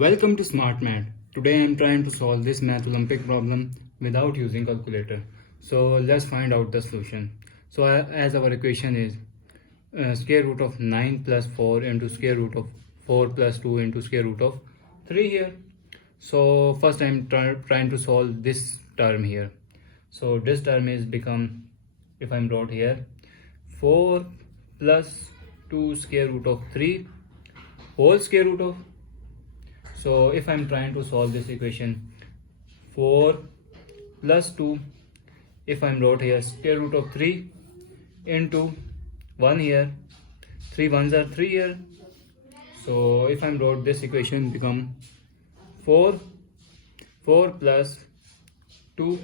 Welcome to Smart Math. Today I am trying to solve this Math Olympic problem without using calculator. So let's find out the solution. So as our equation is square root of 9 plus 4 into square root of 4 plus 2 into square root of 3 here. So first I am trying to solve this term here. So this term is become, if I am wrote here, 4 plus 2 square root of 3 whole square root of. So if I'm trying to solve this equation, 4 plus 2, if I'm wrote here square root of 3 into 1 here, 3 ones are 3 here. So if I'm wrote this equation become 4 plus 2.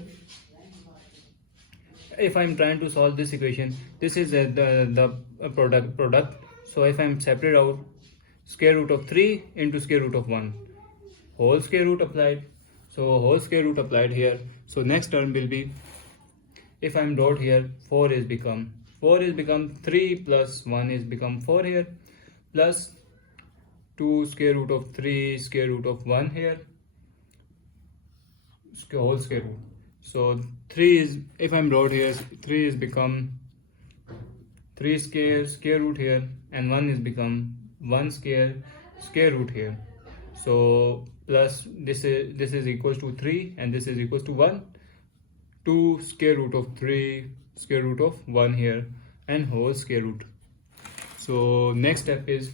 If I'm trying to solve this equation, this is the product. So if I'm separate out square root of 3 into square root of 1, whole square root applied. So whole square root applied here. So next term will be, if I'm wrote here, 4 is become 3 plus 1 is become 4 here, plus 2 square root of 3 square root of 1 here, whole square root. So 3 is, if I'm wrote here, 3 is become 3 square root here, and 1 is become 1 square root here. So plus this is equals to 3 and this is equals to 1, 2 square root of 3 square root of 1 here, and whole square root. So next step is,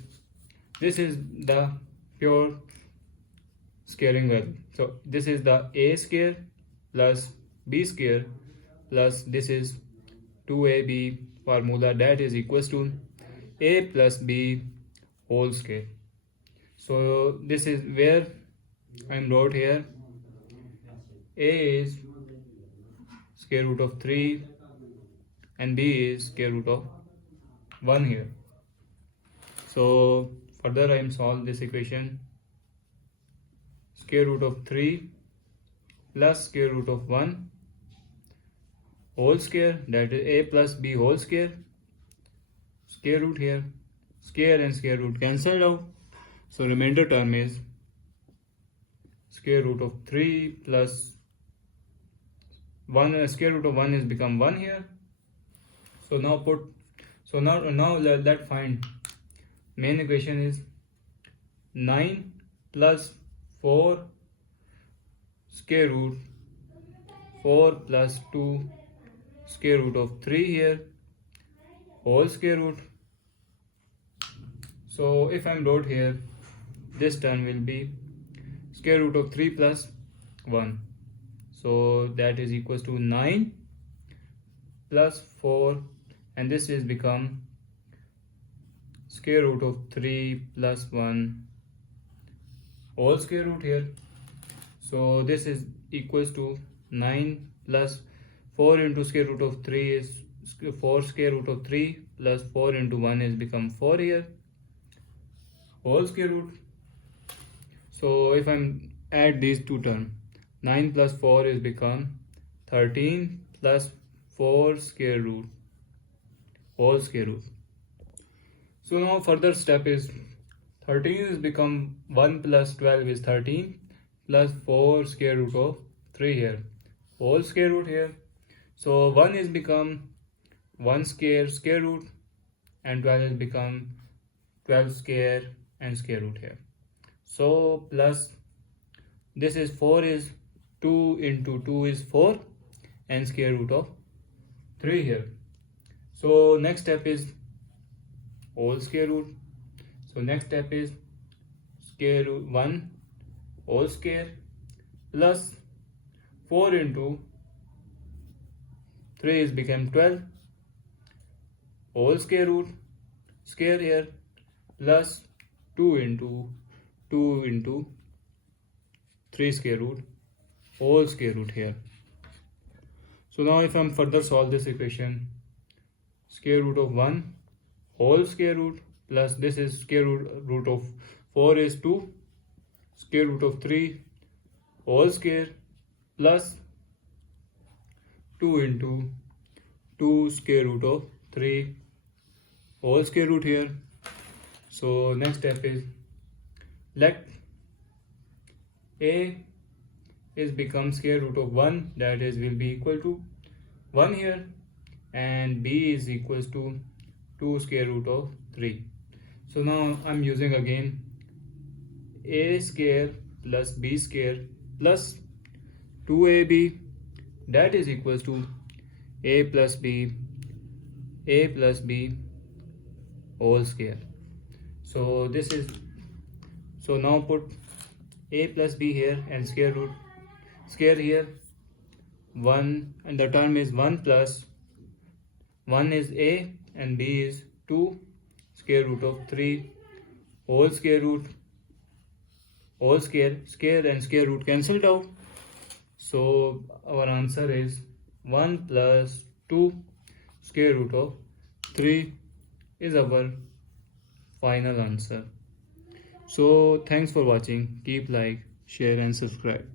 this is the pure scaling value. So this is the a square plus b square plus this is 2ab formula, that is equals to a plus b whole square. So this is where I'm wrote here, a is square root of 3 and b is square root of 1 here. So further I am solve this equation, square root of 3 plus square root of 1 whole square, that is a plus b whole square, square root here, square and square root cancelled out. So remainder term is square root of 3 plus 1, square root of 1 is become 1 here. So now let find main equation is 9 plus 4 square root 4 plus 2 square root of 3 here, whole square root. So if I'm wrote here, this term will be square root of 3 plus 1. So that is equals to 9 plus 4, and this is become square root of 3 plus 1 whole square root here. So this is equals to 9 plus 4 into square root of 3 is 4 square root of 3 plus 4 into 1 is become 4 here, whole square root. So if I'm add these two terms, 9 plus 4 is become 13 plus 4 square root whole square root. So now further step is, 13 is become 1 plus 12 is 13 plus 4 square root of 3 here, whole square root here. So 1 is become 1 square root, and 12 is become 12 square and square root here. So plus this is 4 is 2 into 2 is 4 and square root of 3 here. So next step is whole square root. So next step is square root 1 whole square plus 4 into 3 is become 12 whole square root square here plus 2 into 3 square root whole square root here. So now if I'm further solve this equation, square root of 1 whole square root plus this is square root of 4 is 2 square root of 3 whole square plus 2 into 2 square root of 3 whole square root here. So next step is, let a is become square root of 1, that is will be equal to 1 here, and b is equals to 2 square root of 3. So now I'm using again a square plus b square plus 2ab, that is equals to a plus b whole square. So this is, so now put a plus b here and square here, 1, and the term is 1 plus 1 is a and b is 2 square root of 3 whole square root, square and square root cancelled out. So our answer is 1 plus 2 square root of 3 is our final answer. So thanks for watching. Keep like, share and subscribe.